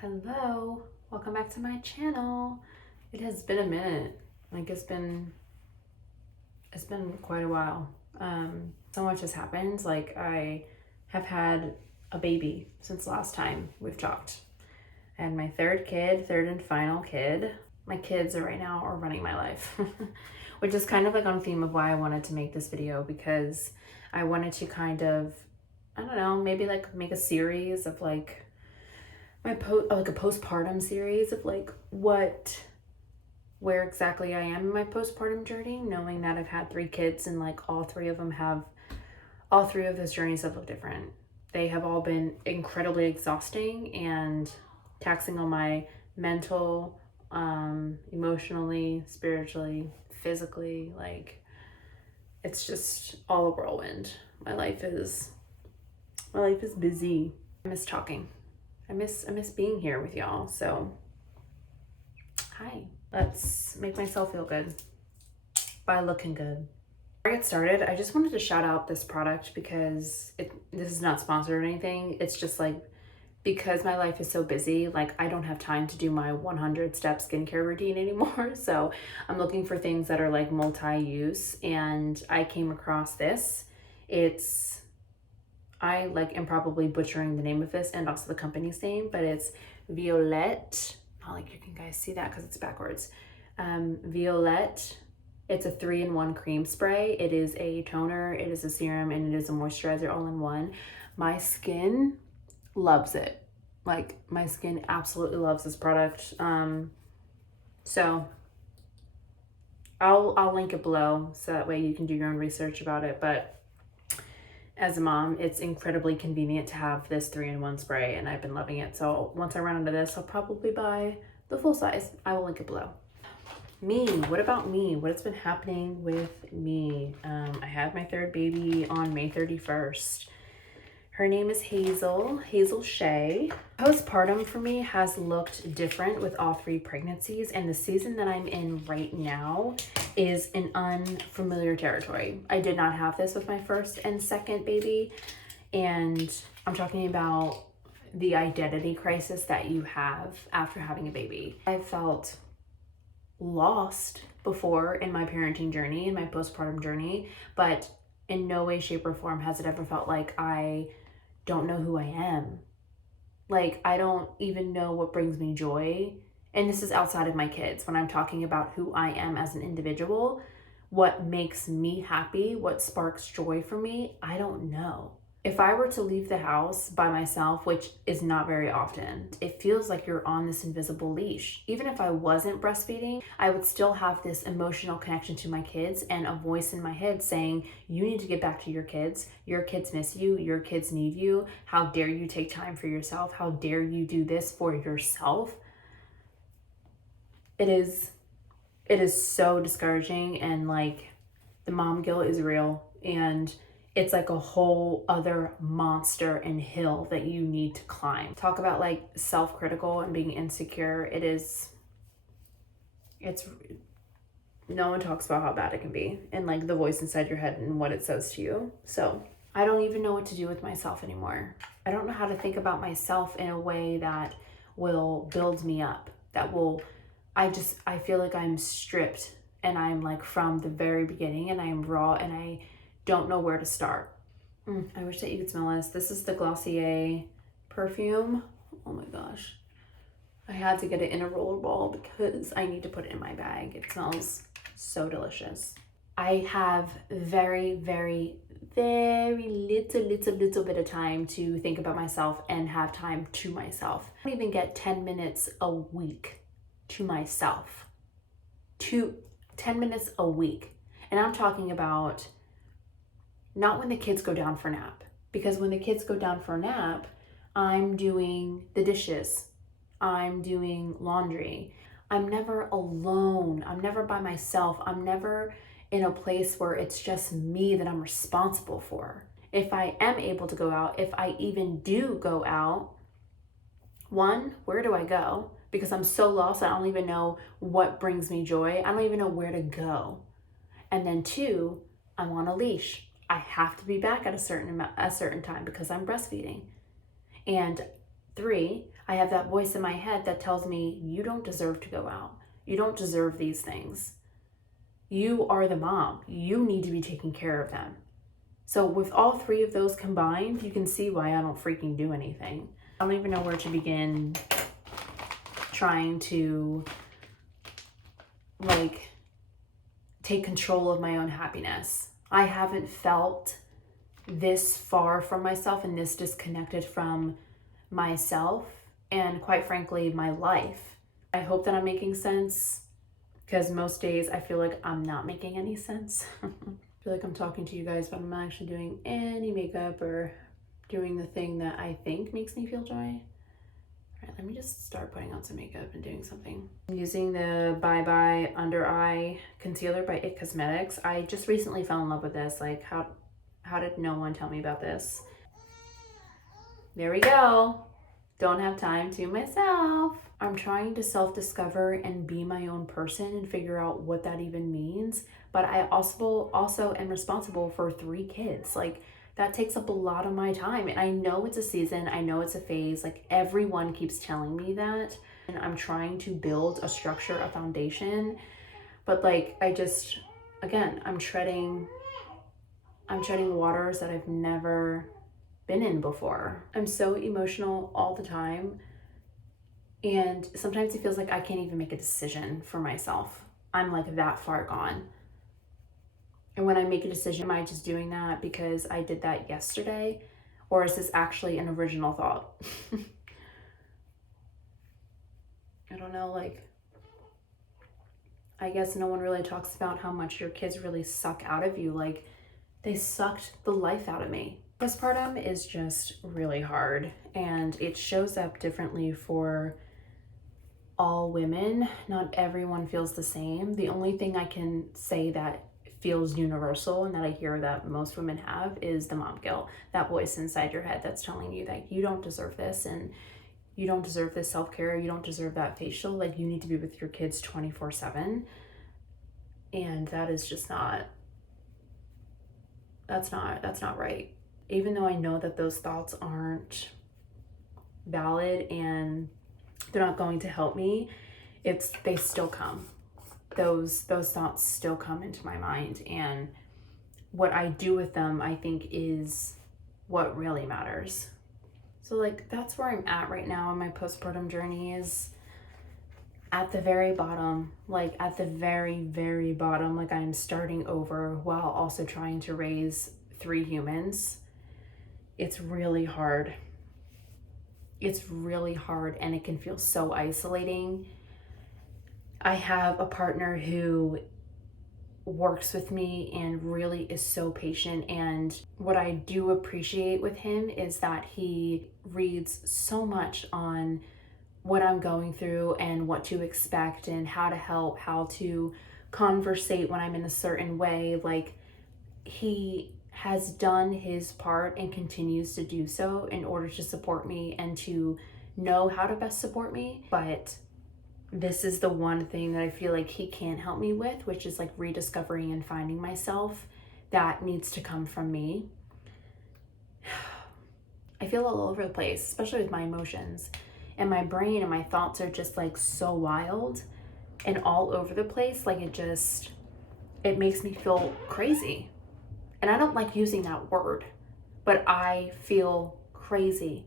Hello, welcome back to my channel. It has been a minute. It's been quite a while. So much has happened. I have had a baby since last time we've talked. I had my third and final kid. My kids right now are running my life, which is kind of on theme of why I wanted to make this video, because I wanted to kind of, I don't know, maybe make a series of a postpartum series of where exactly I am in my postpartum journey, knowing that I've had 3 kids and all three of those journeys have looked different. They have all been incredibly exhausting and taxing on my mental, emotionally, spiritually, physically. It's just all a whirlwind. My life is busy. I miss talking. I miss being here with y'all. So hi, let's make myself feel good by looking good. Before I get started, I just wanted to shout out this product because this is not sponsored or anything. It's just because my life is so busy, I don't have time to do my 100-step skincare routine anymore. So I'm looking for things that are multi-use, and I came across this. I am probably butchering the name of this and also the company's name, but it's Violette. Not you can guys see that because it's backwards. Violette. It's a 3-in-1 cream spray. It is a toner, it is a serum, and it is a moisturizer all in one. My skin loves it. My skin absolutely loves this product. So I'll link it below so that way you can do your own research about it. But as a mom, it's incredibly convenient to have this 3-in-1 spray, and I've been loving it. So once I run out of this, I'll probably buy the full size. I will link it below. Me, what about me? What has been happening with me? I had my 3rd baby on May 31st. Her name is Hazel Shay. Postpartum for me has looked different with all 3 pregnancies, and the season that I'm in right now is an unfamiliar territory. I did not have this with my 1st and 2nd baby, and I'm talking about the identity crisis that you have after having a baby. I felt lost before in my parenting journey, in my postpartum journey, but in no way, shape, or form has it ever felt like I don't know who I am. I don't even know what brings me joy. And this is outside of my kids. When I'm talking about who I am as an individual, what makes me happy, what sparks joy for me, I don't know. If I were to leave the house by myself, which is not very often, it feels like you're on this invisible leash. Even if I wasn't breastfeeding, I would still have this emotional connection to my kids and a voice in my head saying, you need to get back to your kids miss you, your kids need you, how dare you take time for yourself, how dare you do this for yourself. It is so discouraging, and the mom guilt is real, and it's a whole other monster and hill that you need to climb. Talk about self-critical and being insecure. It's no one talks about how bad it can be, and the voice inside your head and what it says to you. So I don't even know what to do with myself anymore. I don't know how to think about myself in a way that will build me up, I feel like I'm stripped, and I'm from the very beginning, and I'm raw, and I don't know where to start. I wish that you could smell this. This is the Glossier perfume. Oh my gosh. I had to get it in a roller ball because I need to put it in my bag. It smells so delicious. I have very, very, very little bit of time to think about myself and have time to myself. I don't even get 10 minutes a week to myself. 10 minutes a week. And I'm talking about not when the kids go down for a nap, because when the kids go down for a nap, I'm doing the dishes, I'm doing laundry. I'm never alone. I'm never by myself. I'm never in a place where it's just me that I'm responsible for. If I am able to go out, if I even do go out, 1, where do I go? Because I'm so lost, I don't even know what brings me joy. I don't even know where to go. And then 2, I'm on a leash. I have to be back at a certain time because I'm breastfeeding. And 3, I have that voice in my head that tells me, you don't deserve to go out. You don't deserve these things. You are the mom. You need to be taking care of them. So with all three of those combined, you can see why I don't freaking do anything. I don't even know where to begin trying to like take control of my own happiness. I haven't felt this far from myself and this disconnected from myself and, quite frankly, my life. I hope that I'm making sense, because most days I feel like I'm not making any sense. I feel like I'm talking to you guys, but I'm not actually doing any makeup or doing the thing that I think makes me feel joy. All right, let me just start putting on some makeup and doing something. I'm using the Bye Bye Under Eye Concealer by It Cosmetics. I just recently fell in love with this. Like, how did no one tell me about this? There we go. Don't have time to myself. I'm trying to self-discover and be my own person and figure out what that even means. But I also am responsible for 3 kids. Like, that takes up a lot of my time. And I know it's a season. I know it's a phase. Like, everyone keeps telling me that. And I'm trying to build a structure, a foundation. But like, again, I'm treading waters that I've never been in before. I'm so emotional all the time, and sometimes it feels like I can't even make a decision for myself. I'm like that far gone. And when I make a decision, am I just doing that because I did that yesterday, or is this actually an original thought? I don't know, like, I guess no one really talks about how much your kids really suck out of you. Like, they sucked the life out of me. Postpartum is just really hard, and it shows up differently for all women. Not everyone feels the same. The only thing I can say that feels universal and that I hear that most women have is the mom guilt. That voice inside your head that's telling you that you don't deserve this, and you don't deserve this self-care, you don't deserve that facial, like you need to be with your kids 24/7. And that is just that's not right. Even though I know that those thoughts aren't valid and they're not going to help me, they still come. Those thoughts still come into my mind, and what I do with them, I think, is what really matters. So like, that's where I'm at right now in my postpartum journey, is at the very bottom, like at the very, very bottom. Like, I'm starting over while also trying to raise 3 humans. It's really hard. It's really hard, and it can feel so isolating. I have a partner who works with me and really is so patient, and what I do appreciate with him is that he reads so much on what I'm going through and what to expect and how to help, how to conversate when I'm in a certain way. Like, he has done his part and continues to do so in order to support me and to know how to best support me. But this is the one thing that I feel like he can't help me with, which is like rediscovering and finding myself. That needs to come from me. I feel all over the place, especially with my emotions, and my brain and my thoughts are just like so wild and all over the place. Like, it makes me feel crazy. And I don't like using that word, but I feel crazy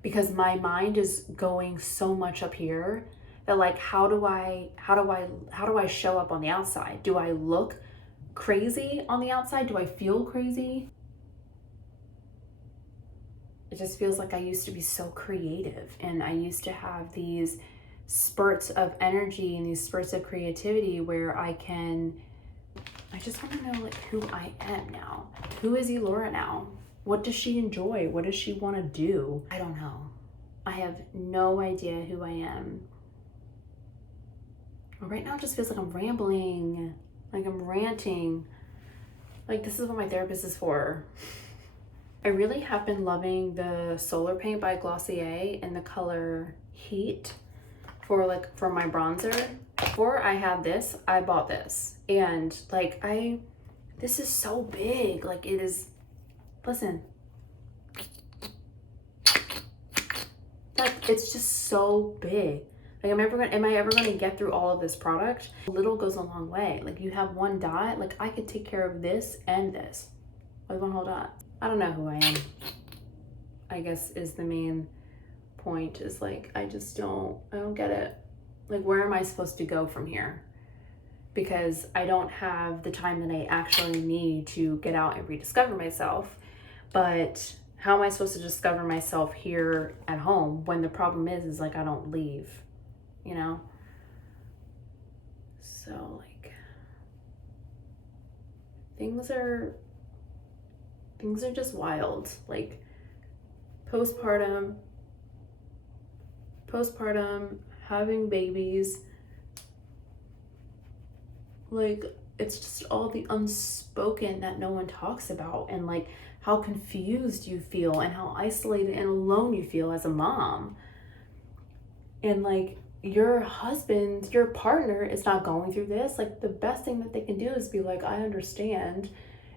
because my mind is going so much up here that, like, how do I show up on the outside? Do I look crazy on the outside? Do I feel crazy? It just feels like I used to be so creative, and I used to have these spurts of energy and these spurts of creativity where I just want to know, like, who I am now. Who is Elora now? What does she enjoy? What does she want to do? I don't know. I have no idea who I am. Right now it just feels like I'm rambling, like I'm ranting. Like, this is what my therapist is for. I really have been loving the Solar Paint by Glossier in the color Heat for my bronzer. Before I had this, I bought this, and like, this is so big. Like, it is, listen. It's just so big. Like, am I ever gonna get through all of this product? Little goes a long way. Like, you have one dot, like I could take care of this and this with one whole dot. I don't know who I am, I guess, is the main point. Is like, I don't get it. Like, where am I supposed to go from here? Because I don't have the time that I actually need to get out and rediscover myself. But how am I supposed to discover myself here at home when the problem is like I don't leave, you know? So like, things are just wild. Like, postpartum, having babies, like, it's just all the unspoken that no one talks about, and like how confused you feel and how isolated and alone you feel as a mom. And like, your husband, your partner is not going through this. Like, the best thing that they can do is be like, I understand,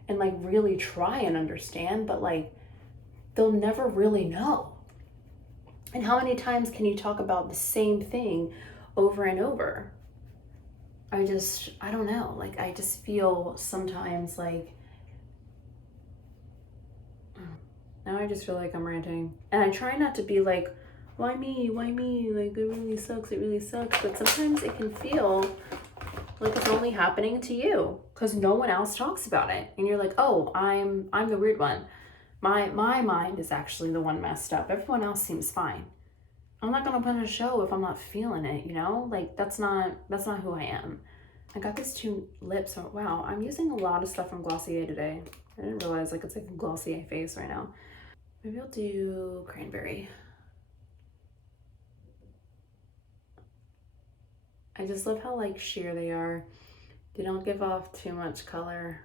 and like really try and understand, but like, they'll never really know. And how many times can you talk about the same thing over and over? I don't know. Like, I just feel sometimes like, now I just feel like I'm ranting. And I try not to be like, why me? Why me? Like, it really sucks. It really sucks. But sometimes it can feel like it's only happening to you because no one else talks about it. And you're like, oh, I'm the weird one. My mind is actually the one messed up. Everyone else seems fine. I'm not gonna put on a show if I'm not feeling it, you know? Like, that's not who I am. I got these two lips. Oh, wow, I'm using a lot of stuff from Glossier today. I didn't realize like it's like a Glossier face right now. Maybe I'll do cranberry. I just love how like sheer they are. They don't give off too much color.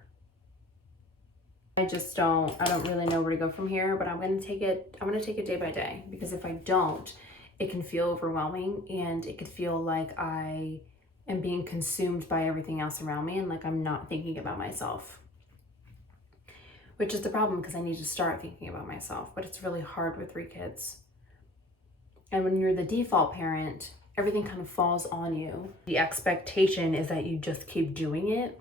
I don't really know where to go from here, but I'm gonna take it day by day, because if I don't, it can feel overwhelming and it could feel like I am being consumed by everything else around me and like I'm not thinking about myself. Which is the problem, because I need to start thinking about myself, but it's really hard with 3 kids. And when you're the default parent, everything kind of falls on you. The expectation is that you just keep doing it.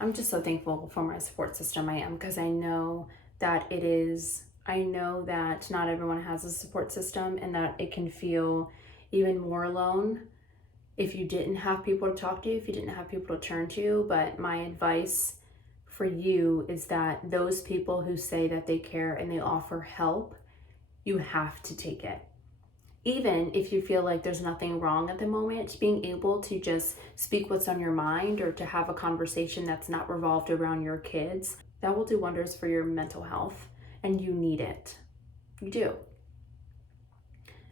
I'm just so thankful for my support system. I am, because I know that not everyone has a support system, and that it can feel even more alone if you didn't have people to talk to, if you didn't have people to turn to. But my advice for you is that those people who say that they care and they offer help, you have to take it. Even if you feel like there's nothing wrong at the moment, being able to just speak what's on your mind, or to have a conversation that's not revolved around your kids, that will do wonders for your mental health. And you need it. You do.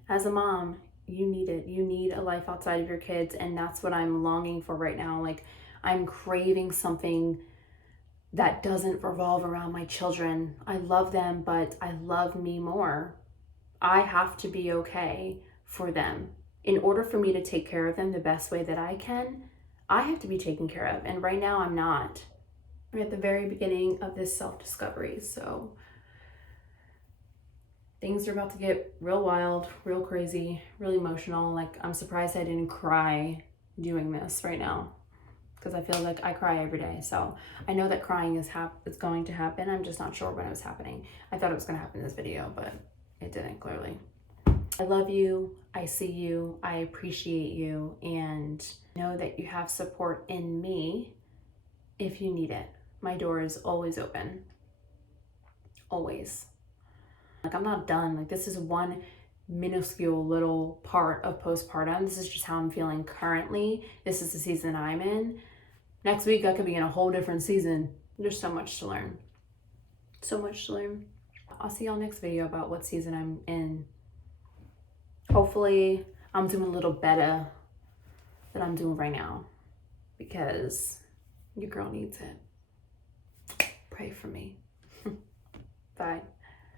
As a mom, you need it. You need a life outside of your kids. And that's what I'm longing for right now. Like, I'm craving something that doesn't revolve around my children. I love them, but I love me more. I have to be okay for them. In order for me to take care of them the best way that I can, I have to be taken care of. And right now I'm not. I'm at the very beginning of this self-discovery. So things are about to get real wild, real crazy, real emotional. Like, I'm surprised I didn't cry doing this right now, because I feel like I cry every day. So I know that crying is going to happen. I'm just not sure when it was happening. I thought it was going to happen in this video, but it didn't, clearly. I love you. I see you. I appreciate you. And know that you have support in me if you need it. My door is always open. Always. Like, I'm not done. Like, this is one minuscule little part of postpartum. This is just how I'm feeling currently. This is the season I'm in. Next week, I could be in a whole different season. There's so much to learn. So much to learn. I'll see y'all next video about what season I'm in. Hopefully, I'm doing a little better than I'm doing right now, because your girl needs it. Pray for me. Bye.